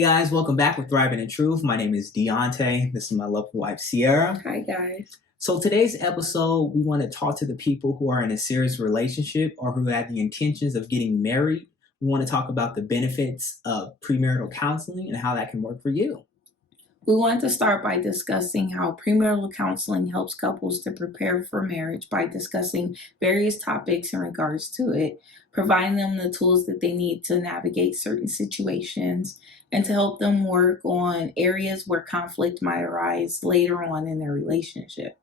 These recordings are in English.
Hey guys, welcome back with Thriving in Truth. My name is Deontay. This is my lovely wife, Sierra. Hi, guys. So today's episode, we want to talk to the people who are in a serious relationship or who have the intentions of getting married. We want to talk about the benefits of premarital counseling and how that can work for you. We want to start by discussing how premarital counseling helps couples to prepare for marriage by discussing various topics in regards to it, providing them the tools that they need to navigate certain situations, and to help them work on areas where conflict might arise later on in their relationship.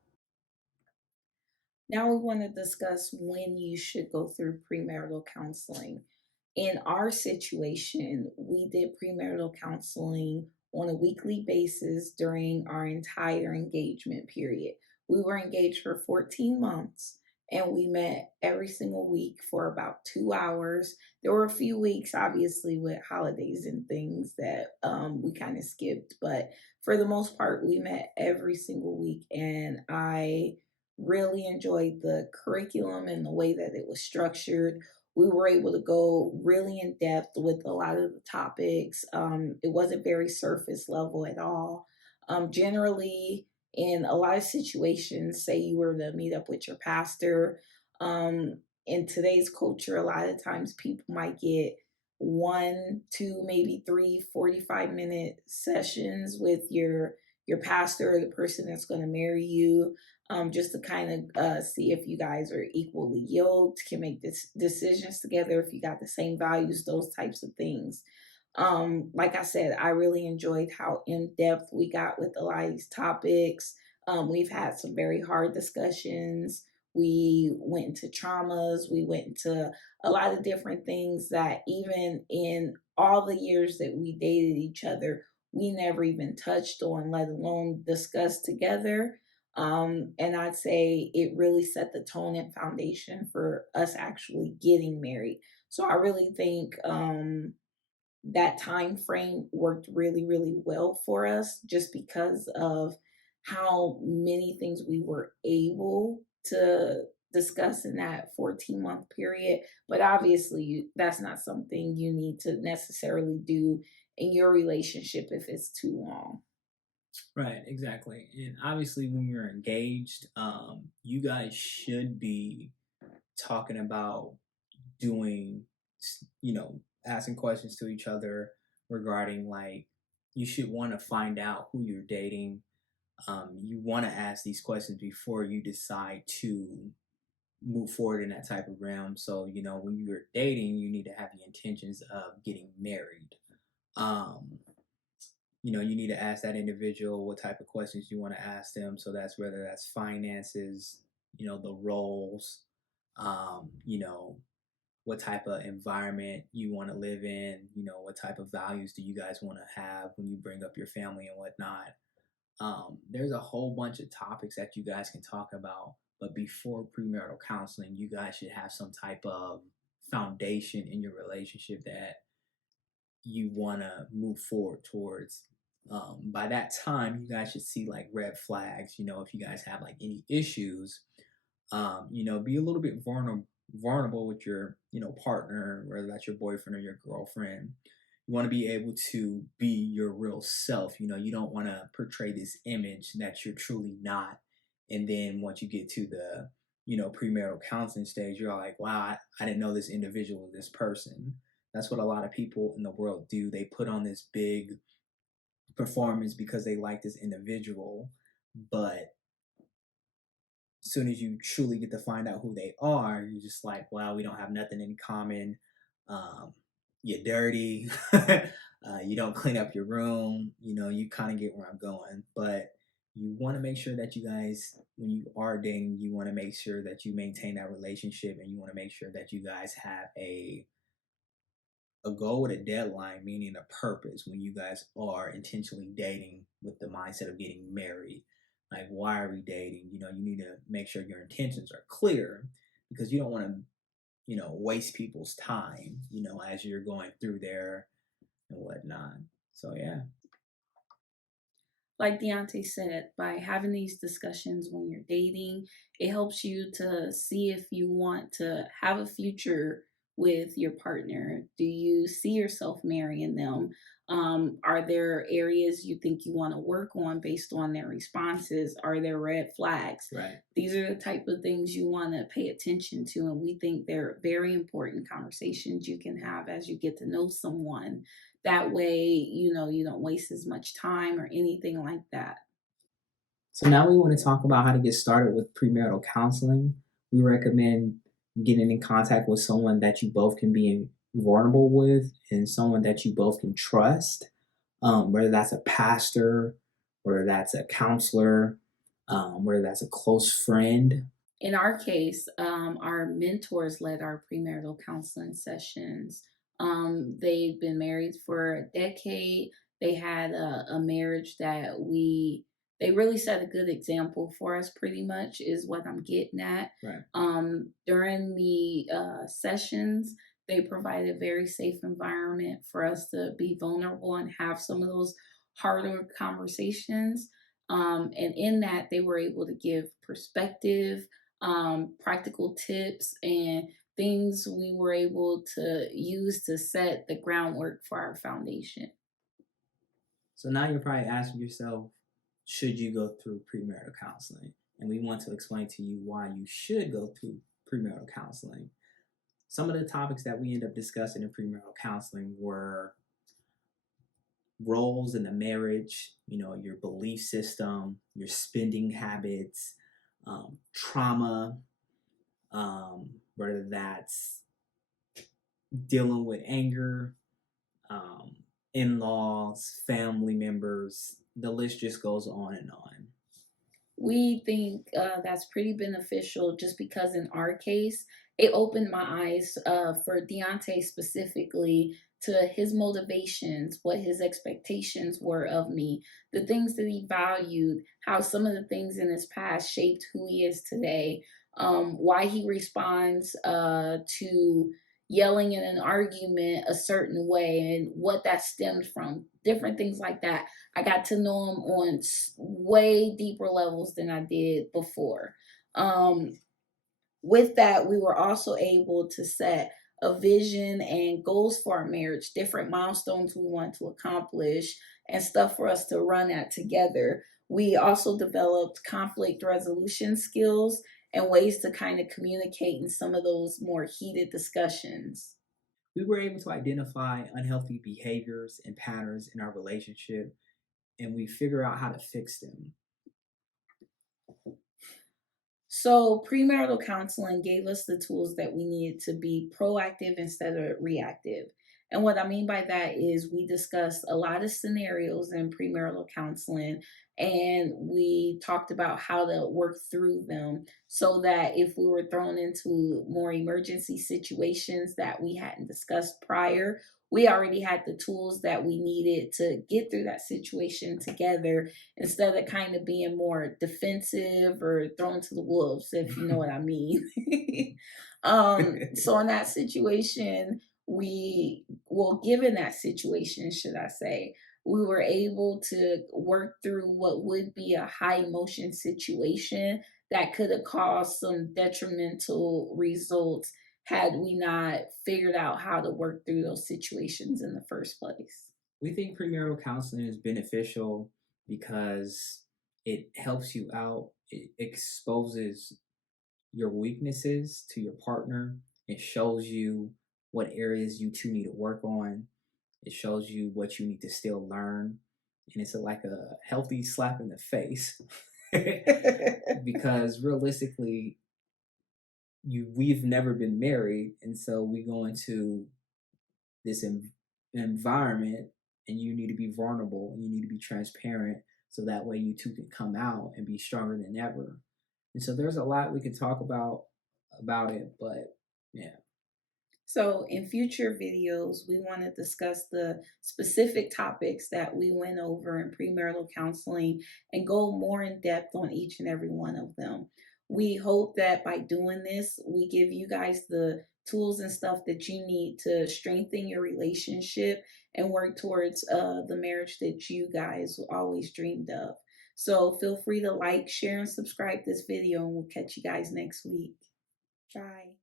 Now, we want to discuss when you should go through premarital counseling. In our situation, we did premarital counseling on a weekly basis during our entire engagement period. We were engaged for 14 months and we met every single week for about 2 hours. There were a few weeks, obviously, with holidays and things that we kind of skipped, but for the most part, we met every single week, and I really enjoyed the curriculum and the way that it was structured. We were able to go really in depth with a lot of the topics. It wasn't very surface level at all. Generally, in a lot of situations, say you were to meet up with your pastor, in today's culture, a lot of times people might get one, two, maybe three 45-minute sessions with your pastor or the person that's going to marry you, just to kind of see if you guys are equally yoked, can make decisions together, if you got the same values, those types of things. Like I said, I really enjoyed how in depth we got with a lot of these topics. We've had some very hard discussions. We went into traumas. We went into a lot of different things that even in all the years that we dated each other, we never even touched on, let alone discussed together. And I'd say it really set the tone and foundation for us actually getting married. So I really think that time frame worked really, really well for us just because of how many things we were able to discuss in that 14-month period. But obviously, that's not something you need to necessarily do in your relationship if it's too long. Right, exactly. And obviously, when you're engaged, you guys should be talking about doing, asking questions to each other regarding like, you should want to find out who you're dating. You want to ask these questions before you decide to move forward in that type of realm. So, when you're dating, you need to have the intentions of getting married. Um, you need to ask that individual what type of questions you want to ask them. So that's whether that's finances, the roles, what type of environment you want to live in, what type of values do you guys want to have when you bring up your family and whatnot. There's a whole bunch of topics that you guys can talk about, but before premarital counseling, you guys should have some type of foundation in your relationship that you want to move forward towards. By that time, you guys should see like red flags. If you guys have like any issues, be a little bit vulnerable with your partner, whether that's your boyfriend or your girlfriend. You want to be able to be your real self. You don't want to portray this image that you're truly not. And then once you get to the premarital counseling stage, you're like, wow, I didn't know this individual was this person. That's what a lot of people in the world do. They put on this big performance because they like this individual, but as soon as you truly get to find out who they are, you're just like, wow, we don't have nothing in common. You're dirty. You don't clean up your room. You kind of get where I'm going. But you want to make sure that you guys, when you are dating, you want to make sure that you maintain that relationship, and you want to make sure that you guys have a goal with a deadline, meaning a purpose, when you guys are intentionally dating with the mindset of getting married. Like, why are we dating? You need to make sure your intentions are clear, because you don't want to, waste people's time, as you're going through there and whatnot. So, yeah. Like Deontay said, by having these discussions when you're dating, it helps you to see if you want to have a future with your partner. Do you see yourself marrying them? Are there areas you think you want to work on based on their responses? Are there red flags? Right. These are the type of things you want to pay attention to. And we think they're very important conversations you can have as you get to know someone. That way, you don't waste as much time or anything like that. So now we want to talk about how to get started with premarital counseling. We recommend getting in contact with someone that you both can be vulnerable with and someone that you both can trust, whether that's a pastor, whether that's a counselor, whether that's a close friend. In our case, our mentors led our premarital counseling sessions. They've been married for a decade. They had a marriage that they really set a good example for us, pretty much, is what I'm getting at. Right. During the sessions, they provided a very safe environment for us to be vulnerable and have some of those harder conversations. And in that, they were able to give perspective, practical tips, and things we were able to use to set the groundwork for our foundation. So now you're probably asking yourself, should you go through premarital counseling? And we want to explain to you why you should go through premarital counseling. Some of the topics that we end up discussing in premarital counseling were roles in the marriage, your belief system, your spending habits, trauma, whether that's dealing with anger, um, in laws, family members, the list just goes on and on. We think that's pretty beneficial just because in our case, it opened my eyes for Deontay specifically to his motivations, what his expectations were of me, the things that he valued, how some of the things in his past shaped who he is today, why he responds to yelling in an argument a certain way, and what that stemmed from, different things like that. I got to know him on way deeper levels than I did before. Um, with that, we were also able to set a vision and goals for our marriage, different milestones we want to accomplish, and stuff for us to run at together. We also developed conflict resolution skills and ways to kind of communicate in some of those more heated discussions. We were able to identify unhealthy behaviors and patterns in our relationship, and we figure out how to fix them. So, premarital counseling gave us the tools that we needed to be proactive instead of reactive. And what I mean by that is we discussed a lot of scenarios in premarital counseling, and we talked about how to work through them so that if we were thrown into more emergency situations that we hadn't discussed prior, we already had the tools that we needed to get through that situation together, instead of kind of being more defensive or thrown to the wolves, if you know what I mean. So in that situation, given that situation, should I say, we were able to work through what would be a high emotion situation that could have caused some detrimental results had we not figured out how to work through those situations in the first place. We think premarital counseling is beneficial because it helps you out, it exposes your weaknesses to your partner, it shows you what areas you two need to work on, it shows you what you need to still learn, and it's like a healthy slap in the face. Because realistically, we've never been married, and so we go into this environment, and you need to be vulnerable and you need to be transparent so that way you two can come out and be stronger than ever. And so there's a lot we could talk about it, but yeah. So, in future videos, we want to discuss the specific topics that we went over in premarital counseling and go more in depth on each and every one of them. We hope that by doing this, we give you guys the tools and stuff that you need to strengthen your relationship and work towards the marriage that you guys always dreamed of. So, feel free to like, share, and subscribe this video, and we'll catch you guys next week. Bye.